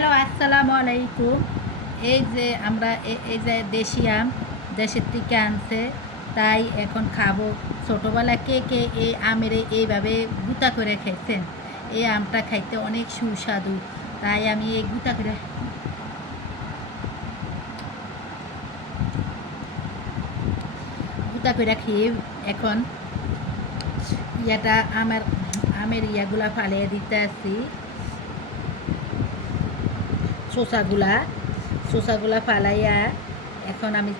Hello, আসসালামু আলাইকুম। এই যে আমরা এই যে দেশি আম দেশের থেকে আনছে, তাই এখন খাবো। ছোটোবেলা কে কে এই আমের এইভাবে গুঁতা করে খাইছেন? এই আমটা খাইতে অনেক সুস্বাদু, তাই আমি এই গুঁতা করে খেয়ে এখন আমের ইয়াগুলা ফালিয়ে দিতে আসি। শোষাগুলা ফালাইয়া এখন আমি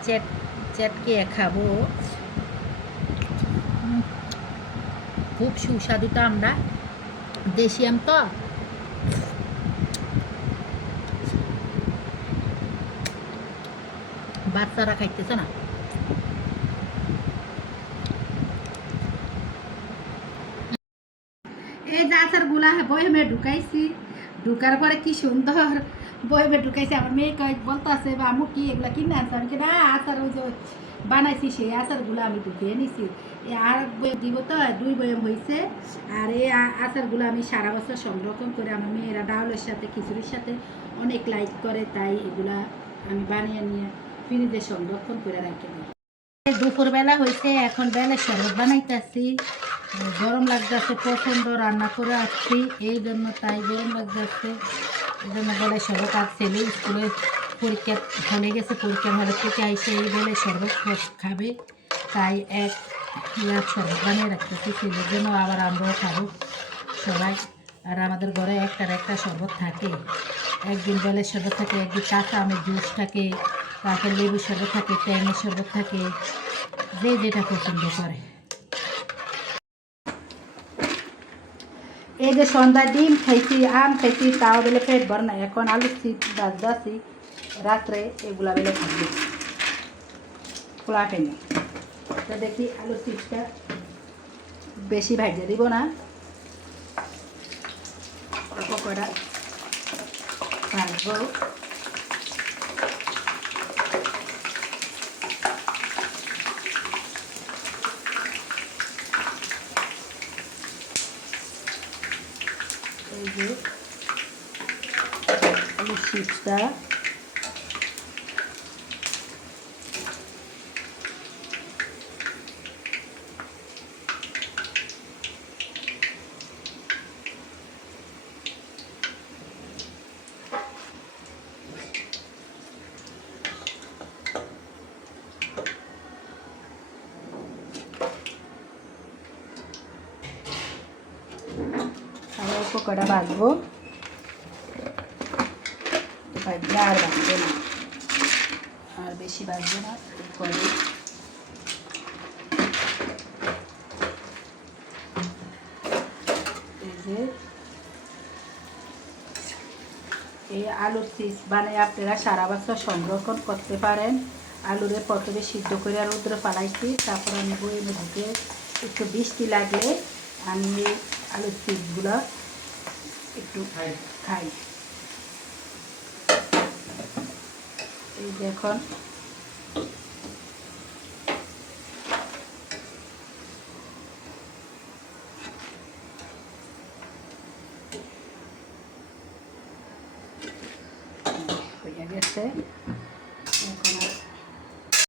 চেটকে খাবো। খুব সুস্বাদু তো আমরা দেশি আম তো বাচ্চারা খাইতেছে না। এই যে আচারগুলা বয়মে ঢুকাইছি, ঢুকার পরে কি সুন্দর বয়মে ঢুকাইছি। আমার মেয়ে বলতে আছে বা আমু কি এগুলা কিনে আনছে? আমি না, আচার ওই যে বানাইছি সেই আচারগুলো আমি ঢুকিয়ে নিছি। আর দিব তো 2 বয়ম হয়েছে। আর এই আচারগুলো আমি সারা বছর সংরক্ষণ করে, আমার মেয়েরা ডাউলের সাথে খিচুড়ির সাথে অনেক লাইক করে, তাই এগুলা আমি বানিয়ে নিয়ে ফ্রিজে সংরক্ষণ করে রেখে দিই। দুপুরবেলা হয়েছে, এখন বেলের শরবত বানাইতেছি। গরম লাগতেছে প্রচণ্ড, রান্না করে আসছি এই জন্য, তাই গরম লাগতেছে এই জন্য বেলের শরবত। আর ছেলে স্কুলে পরীক্ষা হলে গেছে, পরীক্ষার হলে থেকে আইসে এই বেলের শরবত খাবে, তাই এক শরবত বানিয়ে রাখতেছি ছেলের জন্য, আবার আমরাও খাবো সবাই। আর আমাদের ঘরে একটা শরবত থাকে, একদিন বেলের শরবত থাকে, একদিন কাঁচা আমের জুস থাকে, তারপর লেবুর শরবত থাকে, ট্যাংয়ের শরবত থাকে, যে যেটা পছন্দ করে। এই যে সন্ধ্যা ডিম খাইছি, আম খাইছি, তাও বেলে পেট ভর না। এখন আলু চিপস ভাজছি, রাত্রে এগুলা বেলে খাবি খোলা খাইনি। তো দেখি আলু চিপসটা বেশি ভাজে দিব না, অল্প করে ভাজবো। এই যে আলু চিপসটা অল্প করে ভাজবো, ভাজলে আর ভাজবে না, আর বেশি ভাজবে না করে। এই যে এই আলুর চিপস বানিয়ে আপনারা সারা বছর সংরক্ষণ করতে পারেন। আলুরে প্রথমে সিদ্ধ করে রৌদ্রে ফালাইছি, তারপর আমি বইয়ে ঢুকে একটু বৃষ্টি লাগলে আমি এই আলুর চিপসগুলো একটু খাই। এই দেখুন হয়ে গেছে।